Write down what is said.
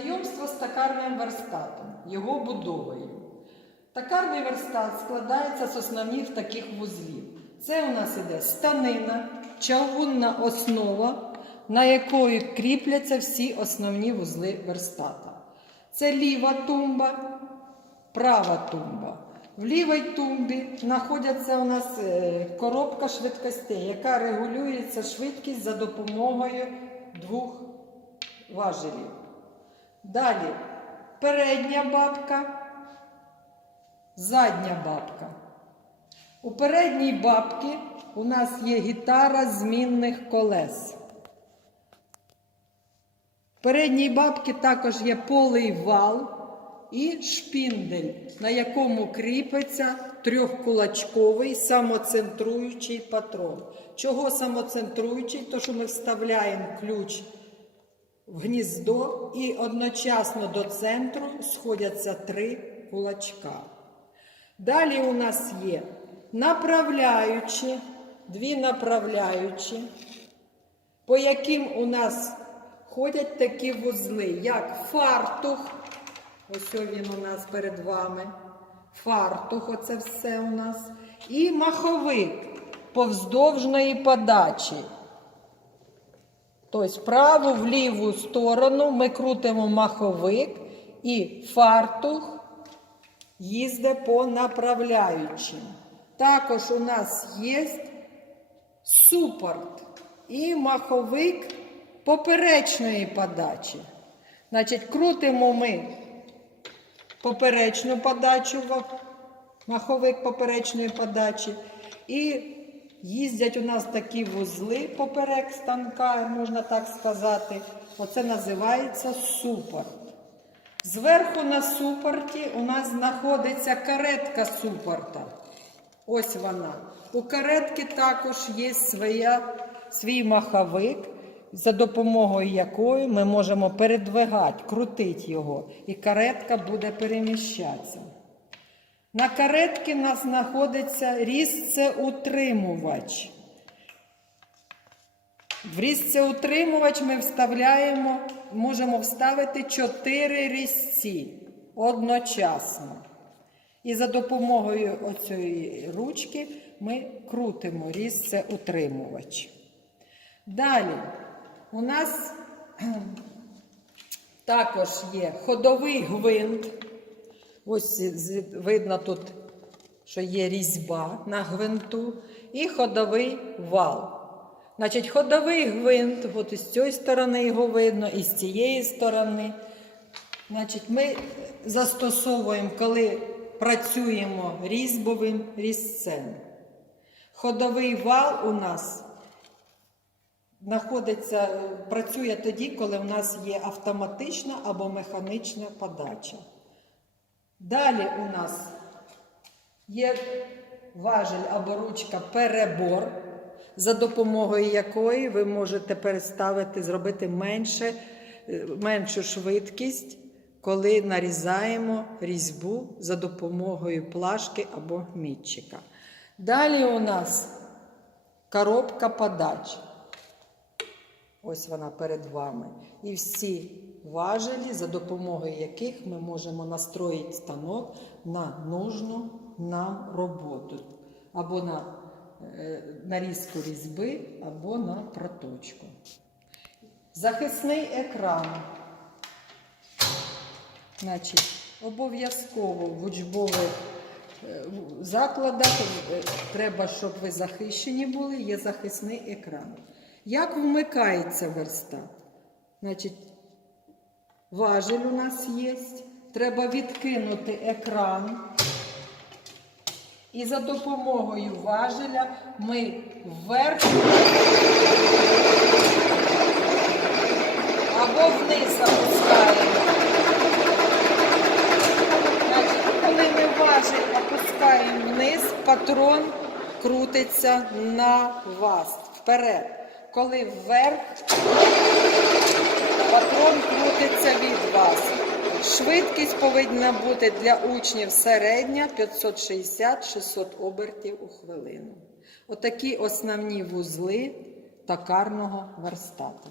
Знайомство з токарним верстатом, його будовою. Токарний верстат складається з основних таких вузлів. Це у нас іде станина, чавунна основа, на якої кріпляться всі основні вузли верстата. Це ліва тумба, права тумба. В лівій тумбі знаходиться у нас е, коробка швидкостей, яка регулюється швидкість за допомогою двох важелів. Далі передня бабка, задня бабка. У передній бабці у нас є гітара змінних колес. В передній бабці також є полий вал і шпіндель, на якому кріпиться трьохкулачковий самоцентруючий патрон. Чого самоцентруючий? То, що ми вставляємо ключ в гніздо і одночасно до центру сходяться три кулачка. Далі у нас є направляючі, дві направляючі, по яким у нас ходять такі вузли, як фартух. Ось він у нас перед вами. Фартух, оце все у нас. І маховик повздовжної подачі. Тобто вправу в ліву сторону ми крутимо маховик і фартух їздить по направляючим. Також у нас є супорт і маховик поперечної подачі. Значить, крутимо ми поперечну подачу, маховик поперечної подачі. І їздять у нас такі вузли поперек станка, можна так сказати. Оце називається супорт. Зверху на супорті у нас знаходиться каретка супорта. Ось вона. У каретки також є своя, свій маховик, за допомогою якої ми можемо передвигати, крутити його, і каретка буде переміщатися. На каретці нас знаходиться різцеутримувач. В різцеутримувач ми вставляємо, можемо вставити 4 різці одночасно. І за допомогою оцієї ручки ми крутимо різцеутримувач. Далі у нас також є ходовий гвинт. Ось видно тут, що є різьба на гвинту, і ходовий вал. Значить, ходовий гвинт, от із цієї сторони його видно, і з цієї сторони. Значить, ми застосовуємо, коли працюємо різьбовим різцем. Ходовий вал у нас знаходиться, працює тоді, коли в нас є автоматична або механічна подача. Далі у нас є важель або ручка перебор, за допомогою якої ви можете переставити, зробити менше, е, меншу швидкість, коли нарізаємо різьбу за допомогою плашки або мітчика. Далі у нас коробка подач. Ось вона перед вами. І всі важелі, за допомогою яких ми можемо настроїти станок на нужну нам роботу. Або на е, нарізку різьби, або на проточку. Захисний екран. Значить, обов'язково в учбових е, закладах е, треба, щоб ви захищені були, є захисний екран. Як вмикається верстат? Значить, важель у нас є. Треба відкинути екран. І за допомогою важеля ми вверх або вниз опускаємо. Значить, коли ми важель опускаємо вниз, патрон крутиться на вас вперед. Коли вверх, патрон крутиться від вас. Швидкість повинна бути для учнів середня 560-600 обертів у хвилину. Отакі основні вузли токарного верстату.